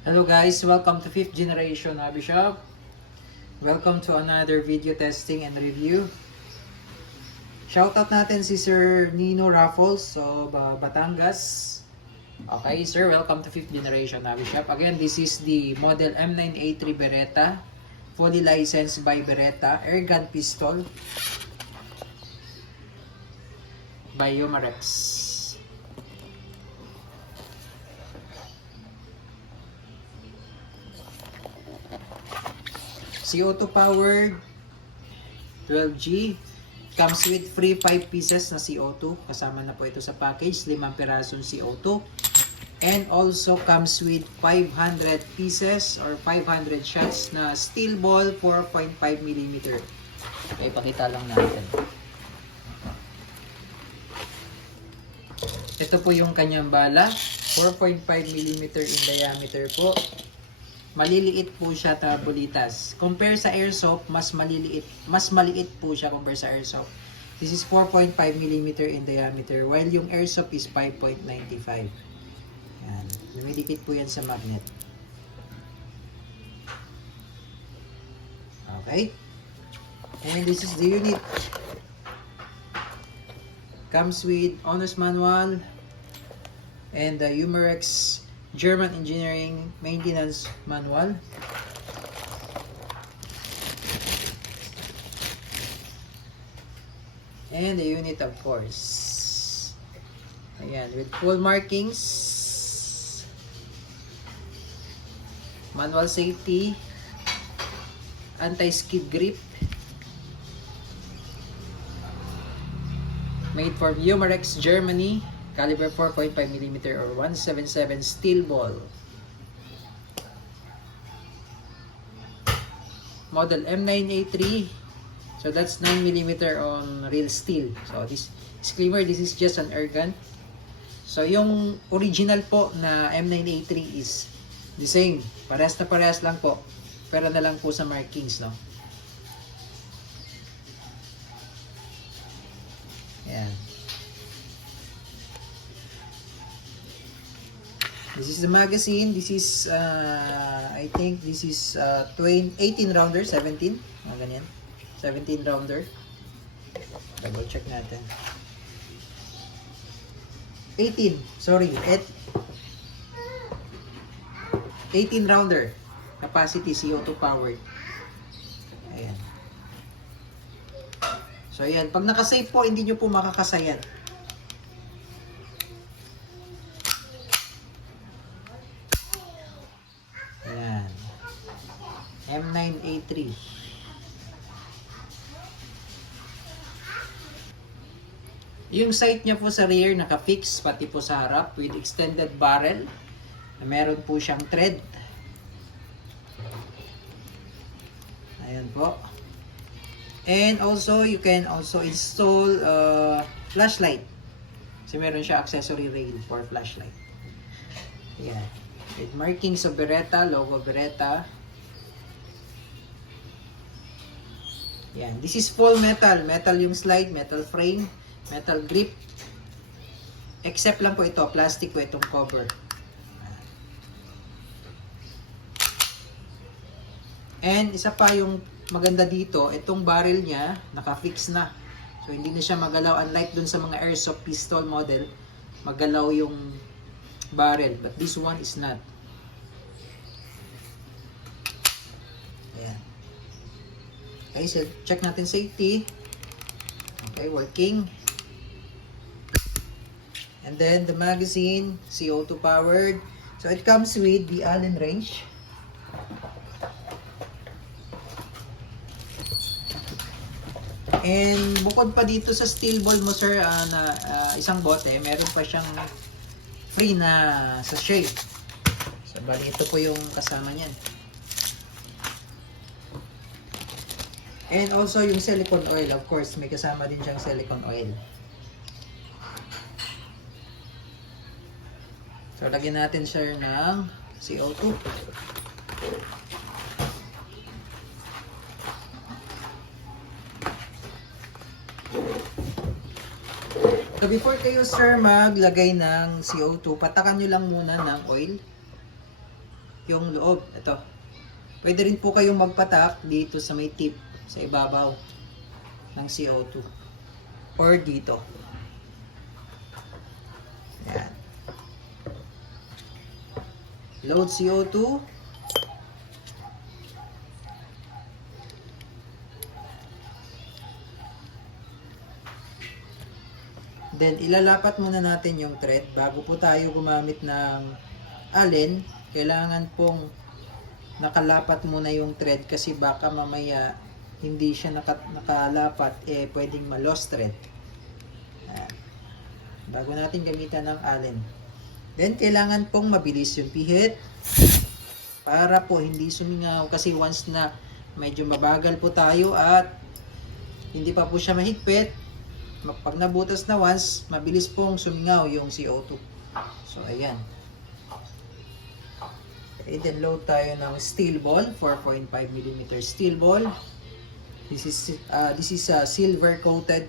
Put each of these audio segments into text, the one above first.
Hello guys, welcome to 5th generation Hobby Shop. Welcome to another video testing and review. Shoutout natin si Sir Nino Raffles, Batangas. Okay sir, welcome to 5th generation Hobby Shop. Again, this is the model M9A3 Beretta, fully licensed by Beretta, airgun pistol by Umarex. CO2 powered 12G, comes with free 5 pieces na CO2, kasama na po ito sa package, 5 pirasong CO2, and also comes with 500 pieces or 500 shots na steel ball 4.5mm. Okay, pakita lang natin. Ito po yung kanyang bala, 4.5mm in diameter po. Maliliit po siya na bolitas. Compare sa airsoft, mas maliit po siya compare sa airsoft. This is 4.5mm in diameter, while yung airsoft is 5.95. Yan. Lumidikit po yan sa magnet. Okay. And this is the unit. Comes with owner's manual and the Umarex German Engineering Maintenance Manual. And the unit, of course. Ayan, with full markings. Manual safety. Anti-skid grip. Made for Umarex Germany. Caliber 4.5mm or 177 steel ball. Model M9A3. So that's 9mm on real steel. So this disclaimer, this is just an airgun. So yung original po na M9A3 is the same. Parehas na parehas lang po. Pero na lang po sa markings, no? Ayan. This is the magazine. This is, I think this is 18 rounder, 17. O, ganyan. 17 rounder. Double check natin. 18, sorry. 18 rounder. Capacity, CO2 powered. Ayan. So, ayan. Pag nakasave po, hindi nyo po makakasayan. M9A3. Yung sight niya po sa rear naka-fix pati po sa harap with extended barrel. Meron po siyang thread. Ayan po. And also you can also install flashlight. Kasi meron siya accessory rail for flashlight. Ayan. With markings of Beretta, logo Beretta. Yan. This is full metal. Metal yung slide, metal frame, metal grip. Except lang po ito, plastic po itong cover. And isa pa yung maganda dito, itong barrel niya, naka-fix na. So hindi na siya magalaw. Unlike dun sa mga airsoft pistol model, magalaw yung barrel. But this one is not. Ayan. Okay, so check natin safety. Okay, working. And then the magazine, CO2 powered. So it comes with the Allen wrench. And bukod pa dito sa steel ball mo sir, isang bote, meron pa siyang free na sachet. So bali ito po yung kasama niyan. And also yung silicone oil, of course, may kasama din siyang silicone oil. So lagyan natin siya ng CO2. So before kayo sir maglagay ng CO2, patakan nyo lang muna ng oil. yung loob. Ito. Pwede rin po kayong magpatak dito sa may tip, sa ibabaw ng CO2. Or dito. Yan. Load CO2. Then, ilalapat muna natin yung thread. Bago po tayo gumamit ng allen, kailangan pong nakalapat muna yung thread kasi baka mamaya hindi siya nakalapat, pwedeng ma-lost thread. Ayan. Bago natin gamitan ng allen. Then, kailangan pong mabilis yung pihit para po hindi sumingaw kasi once na medyo mabagal po tayo at hindi pa po siya mahigpit, pag nabutas na once, mabilis pong sumingaw yung CO2. So, ayan. Okay, then load tayo ng steel ball, 4.5mm steel ball. This is a silver coated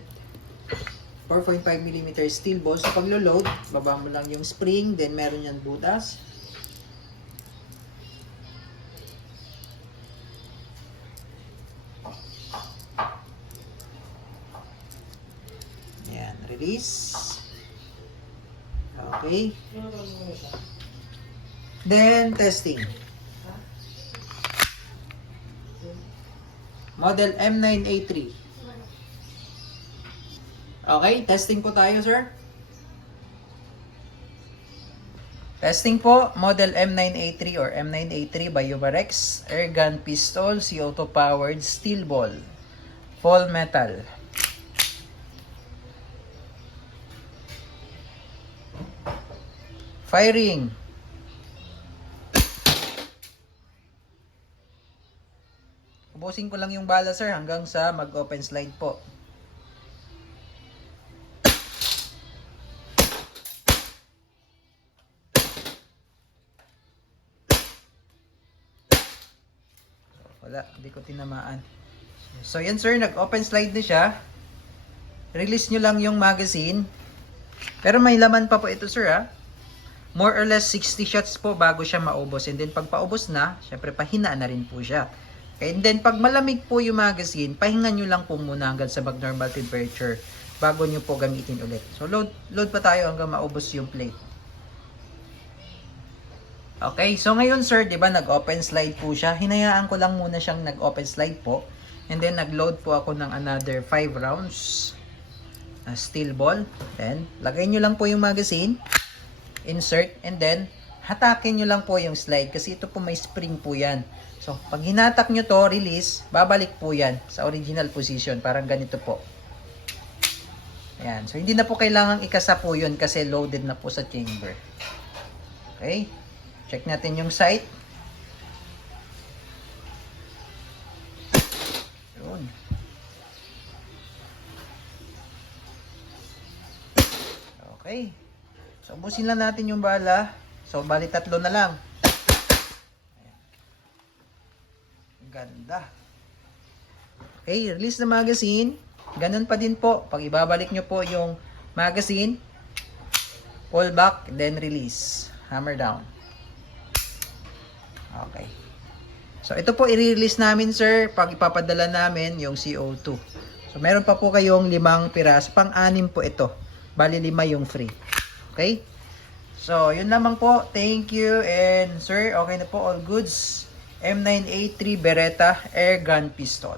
4.5mm steel ball. So, pag lo-load, baba mo lang yung spring, then meron yan butas. Release. Okay. Then, testing. Model M9A3. Okay, testing po tayo, sir. Testing po, model M9A3 or M9A3 by Umarex. Airgun pistol, CO2 powered steel ball. Full metal. Firing. Ubusin ko lang yung bala, sir, hanggang sa mag-open slide po. Wala, hindi ko tinamaan. So, yan, sir, nag-open slide na siya. Release nyo lang yung magazine. Pero may laman pa po ito, sir, ha? More or less 60 shots po bago siya maubos. And then pag paubos na, syempre pahina na rin po siya. Okay, and then pag malamig po yung magazine, pahingan nyo lang po muna hanggang sa mag-normal temperature bago nyo po gamitin ulit. So load pa tayo hanggang maubos yung plate. Okay, so ngayon, sir, di ba nag-open slide po siya. Hinayaan ko lang muna siyang nag-open slide po. And then nag-load po ako ng another 5 rounds na steel ball. Then lagay nyo lang po yung magazine. Insert, and then hatakin nyo lang po yung slide kasi ito po may spring po yan. So, pag hinatak nyo to, release, babalik po yan sa original position. Parang ganito po. Ayan. So, hindi na po kailangang ikasa po yun kasi loaded na po sa chamber. Okay. Check natin yung sight. Yun. Okay. So, ubusin lang natin yung bala. So, bali 3 na lang. Ayan. Ganda. Okay, release na magazine. Ganun pa din po. Pag ibabalik nyo po yung magazine, pull back, then release. Hammer down. Okay. So, ito po i-release namin, sir, pag ipapadala namin yung CO2. So, meron pa po kayong 5 piraso. Pang-6 po ito. Bali 5 yung free. Okay? So, yun lamang po. Thank you. And sir, okay na po. All goods. M9A3 Beretta Airgun Pistol.